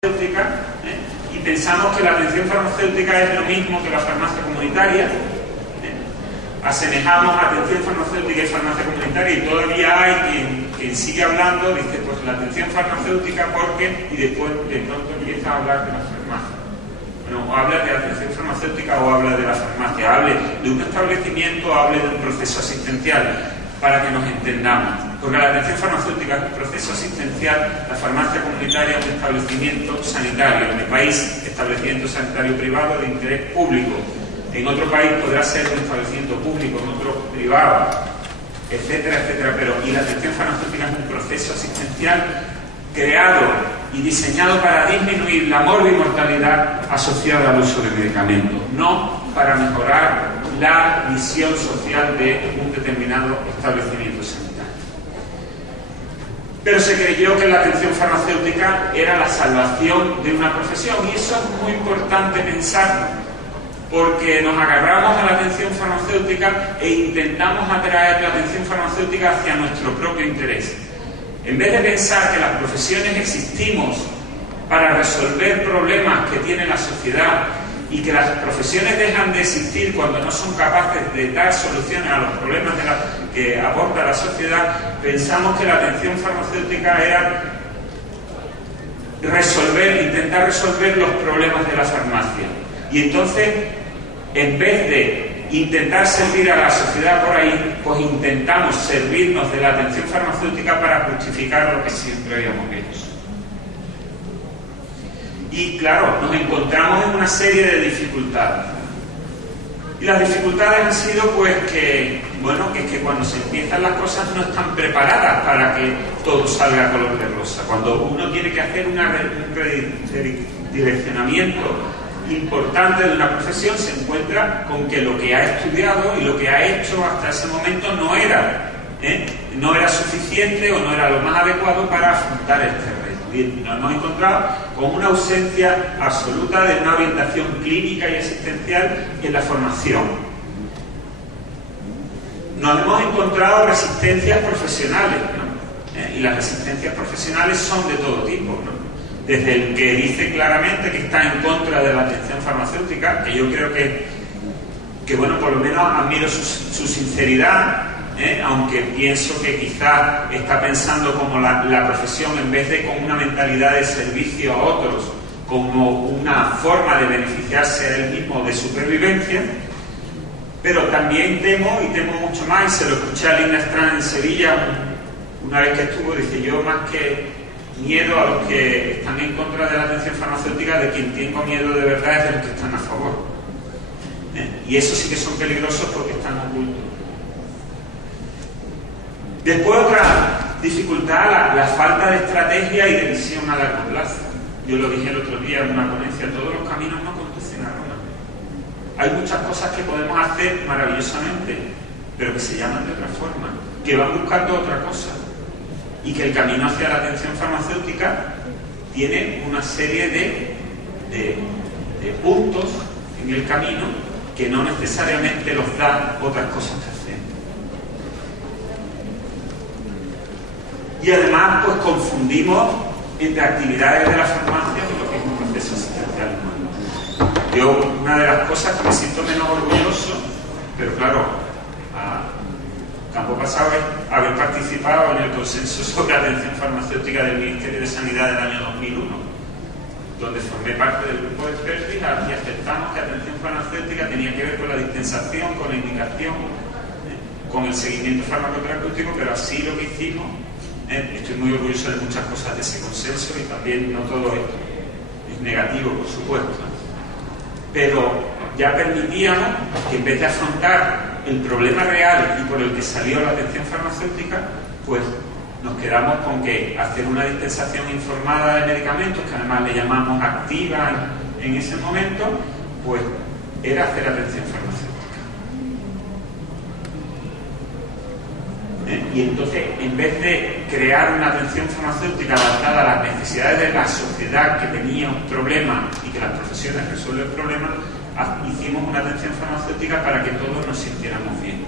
farmacéutica, y pensamos que la atención farmacéutica es lo mismo que la farmacia comunitaria. Asemejamos atención farmacéutica y farmacia comunitaria, y todavía hay quien sigue hablando, dice, pues la atención farmacéutica porque, y después de pronto empieza a hablar de la farmacia. Bueno, o habla de atención farmacéutica o habla de la farmacia, hable de un establecimiento, hable de un proceso asistencial, para que nos entendamos. Porque la atención farmacéutica es un proceso asistencial, la farmacia comunitaria es un establecimiento sanitario. En mi país, establecimiento sanitario privado de interés público. En otro país podrá ser un establecimiento público, en otro privado, etcétera, etcétera. Pero y la atención farmacéutica es un proceso asistencial creado y diseñado para disminuir la morbimortalidad asociada al uso de medicamentos, no para mejorar la visión social de un determinado establecimiento sanitario. Pero se creyó que la atención farmacéutica era la salvación de una profesión, y eso es muy importante pensarlo, porque nos agarramos a la atención farmacéutica e intentamos atraer la atención farmacéutica hacia nuestro propio interés. En vez de pensar que las profesiones existimos para resolver problemas que tiene la sociedad y que las profesiones dejan de existir cuando no son capaces de dar soluciones a los problemas que aporta la sociedad, pensamos que la atención farmacéutica era intentar resolver los problemas de la farmacia. Y entonces, en vez de intentar servir a la sociedad por ahí, pues intentamos servirnos de la atención farmacéutica para justificar lo que siempre habíamos hecho. Y claro, nos encontramos en una serie de dificultades. Y las dificultades han sido pues que cuando se empiezan las cosas no están preparadas para que todo salga a color de rosa. Cuando uno tiene que hacer un redireccionamiento importante de una profesión, se encuentra con que lo que ha estudiado y lo que ha hecho hasta ese momento no era suficiente o no era lo más adecuado para afrontar este reto. Y nos hemos encontrado con una ausencia absoluta de una orientación clínica y asistencial en la formación. Nos hemos encontrado resistencias profesionales, ¿no? Y las resistencias profesionales son de todo tipo, ¿no? Desde el que dice claramente que está en contra de la atención farmacéutica, que yo creo que bueno, por lo menos admiro su sinceridad, aunque pienso que quizás está pensando como la profesión, en vez de con una mentalidad de servicio a otros, como una forma de beneficiarse a él mismo de supervivencia. Pero también temo mucho más, y se lo escuché a Linda Strand en Sevilla una vez que estuvo, dice, yo más que miedo a los que están en contra de la atención farmacéutica, de quien tengo miedo de verdad es de los que están a favor. Y eso sí que son peligrosos porque están ocultos. Después, otra dificultad, la falta de estrategia y de visión a largo plazo. Yo lo dije el otro día en una ponencia, todos los caminos no conducen a Roma. Hay muchas cosas que podemos hacer maravillosamente, pero que se llaman de otra forma, que van buscando otra cosa. Y que el camino hacia la atención farmacéutica tiene una serie de puntos en el camino que no necesariamente los da otras cosas que hacer. Y además, pues confundimos entre actividades de la farmacia y lo que es un proceso asistencial humano. Yo, una de las cosas que me siento menos orgulloso, pero claro, campo pasado es haber participado en el consenso sobre atención farmacéutica del Ministerio de Sanidad del año 2001, donde formé parte del grupo de expertos y aceptamos que atención farmacéutica tenía que ver con la dispensación, con la indicación, con el seguimiento farmacoterapéutico, pero así lo que hicimos. Estoy muy orgulloso de muchas cosas de ese consenso, y también no todo esto es negativo, por supuesto, pero ya permitíamos que, en vez de afrontar el problema real y por el que salió la atención farmacéutica, pues nos quedamos con que hacer una dispensación informada de medicamentos, que además le llamamos activa en ese momento, pues era hacer atención farmacéutica. Y entonces, en vez de crear una atención farmacéutica adaptada a las necesidades de la sociedad que tenía un problema y que las profesiones resuelven el problema, hicimos una atención farmacéutica para que todos nos sintiéramos bien.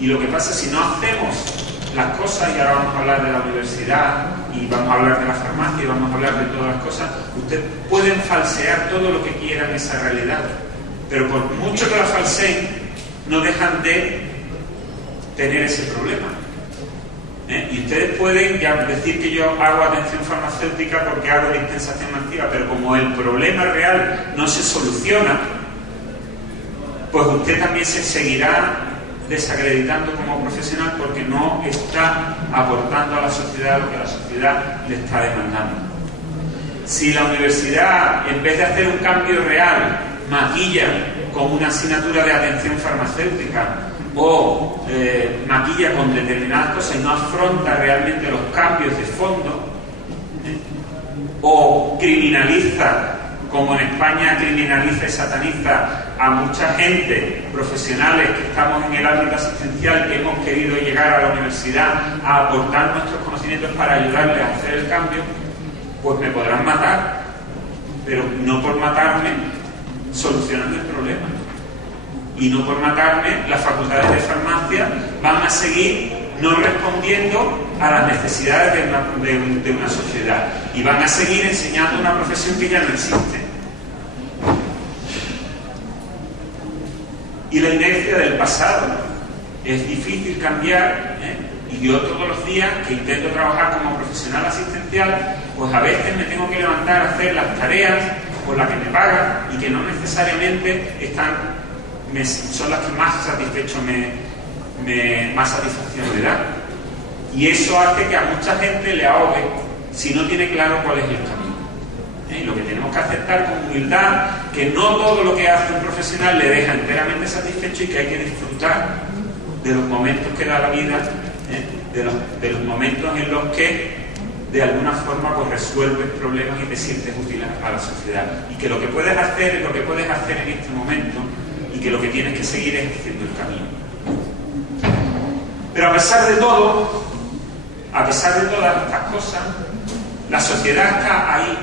Y lo que pasa, si no hacemos las cosas, y ahora vamos a hablar de la universidad, y vamos a hablar de la farmacia, y vamos a hablar de todas las cosas. Ustedes pueden falsear todo lo que quieran esa realidad, pero por mucho que la falseen, no dejan de tener ese problema. Y ustedes pueden ya decir que yo hago atención farmacéutica porque hago dispensación activa, pero como el problema real no se soluciona, pues usted también se seguirá desacreditando como profesional porque no está aportando a la sociedad lo que la sociedad le está demandando. Si la universidad, en vez de hacer un cambio real, maquilla con una asignatura de atención farmacéutica o maquilla con determinadas cosas y no afronta realmente los cambios de fondo, o criminaliza, como en España criminaliza y sataniza a mucha gente, profesionales que estamos en el ámbito asistencial, que hemos querido llegar a la universidad a aportar nuestros conocimientos para ayudarles a hacer el cambio, pues me podrán matar, pero no por matarme solucionando el problema. Y no por matarme, las facultades de farmacia van a seguir no respondiendo a las necesidades de una sociedad, y van a seguir enseñando una profesión que ya no existe. Y la inercia del pasado es difícil cambiar, y yo todos los días que intento trabajar como profesional asistencial, pues a veces me tengo que levantar a hacer las tareas por las que me pagan y que no necesariamente son las que más más satisfacción me dan. Y eso hace que a mucha gente le ahogue si no tiene claro cuál es el camino. Y lo que tenemos que aceptar con humildad, que no todo lo que hace un profesional le deja enteramente satisfecho, y que hay que disfrutar de los momentos que da la vida, de los momentos en los que de alguna forma pues resuelves problemas y te sientes útil a la sociedad, y que lo que puedes hacer es lo que puedes hacer en este momento, y que lo que tienes que seguir es haciendo el camino. Pero a pesar de todo, a pesar de todas estas cosas, la sociedad está ahí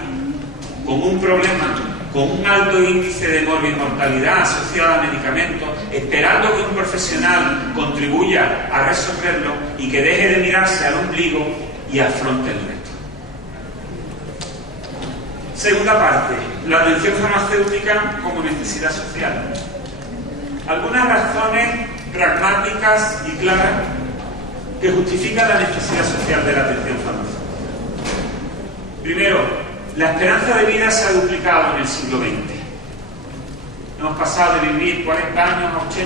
con un problema, con un alto índice de mortalidad asociada a medicamentos, esperando que un profesional contribuya a resolverlo y que deje de mirarse al ombligo y afronte el reto. Segunda parte, la atención farmacéutica como necesidad social. Algunas razones pragmáticas y claras que justifican la necesidad social de la atención farmacéutica. Primero, la esperanza de vida se ha duplicado en el siglo XX. Hemos pasado de vivir 40 años a 80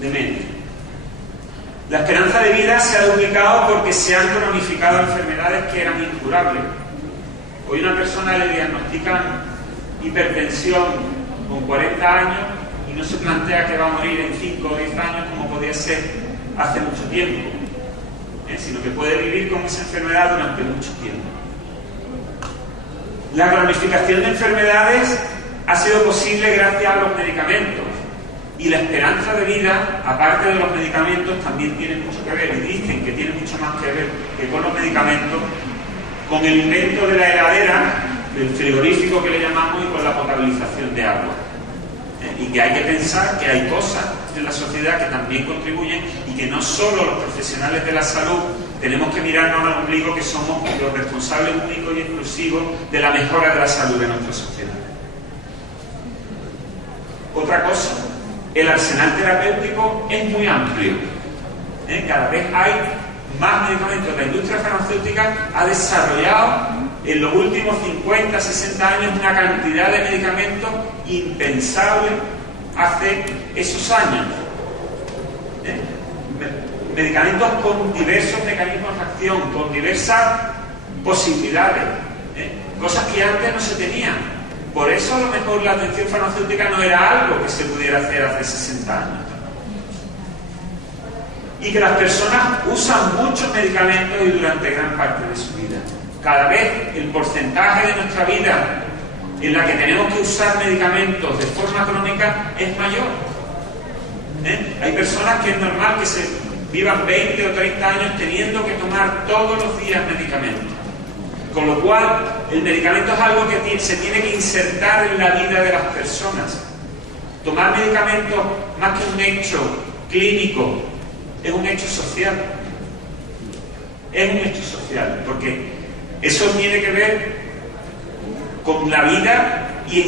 de media. La esperanza de vida se ha duplicado porque se han cronificado enfermedades que eran incurables. Hoy a una persona le diagnostican hipertensión con 40 años y no se plantea que va a morir en 5 o 10 años como podía ser hace mucho tiempo, sino que puede vivir con esa enfermedad durante mucho tiempo. La cronificación de enfermedades ha sido posible gracias a los medicamentos, y la esperanza de vida, aparte de los medicamentos, también tiene mucho que ver, y dicen que tiene mucho más que ver que con los medicamentos, con el invento de la heladera, del frigorífico que le llamamos, y con la potabilización de agua. Y que hay que pensar que hay cosas en la sociedad que también contribuyen, y que no solo los profesionales de la salud tenemos que mirarnos al ombligo, que somos los responsables únicos y exclusivos de la mejora de la salud de nuestra sociedad. Otra cosa, el arsenal terapéutico es muy amplio. Cada vez hay más medicamentos. La industria farmacéutica ha desarrollado en los últimos 50, 60 años una cantidad de medicamentos impensable hace esos años. Medicamentos con diversos mecanismos de acción, con diversas posibilidades, cosas que antes no se tenían. Por eso a lo mejor la atención farmacéutica no era algo que se pudiera hacer hace 60 años. Y que las personas usan muchos medicamentos y durante gran parte de su vida. Cada vez el porcentaje de nuestra vida en la que tenemos que usar medicamentos de forma crónica es mayor. Hay personas que es normal que se vivan 20 o 30 años teniendo que tomar todos los días medicamentos. Con lo cual, el medicamento es algo que se tiene que insertar en la vida de las personas. Tomar medicamentos, más que un hecho clínico, es un hecho social. es un hecho social, porque eso tiene que ver con la vida y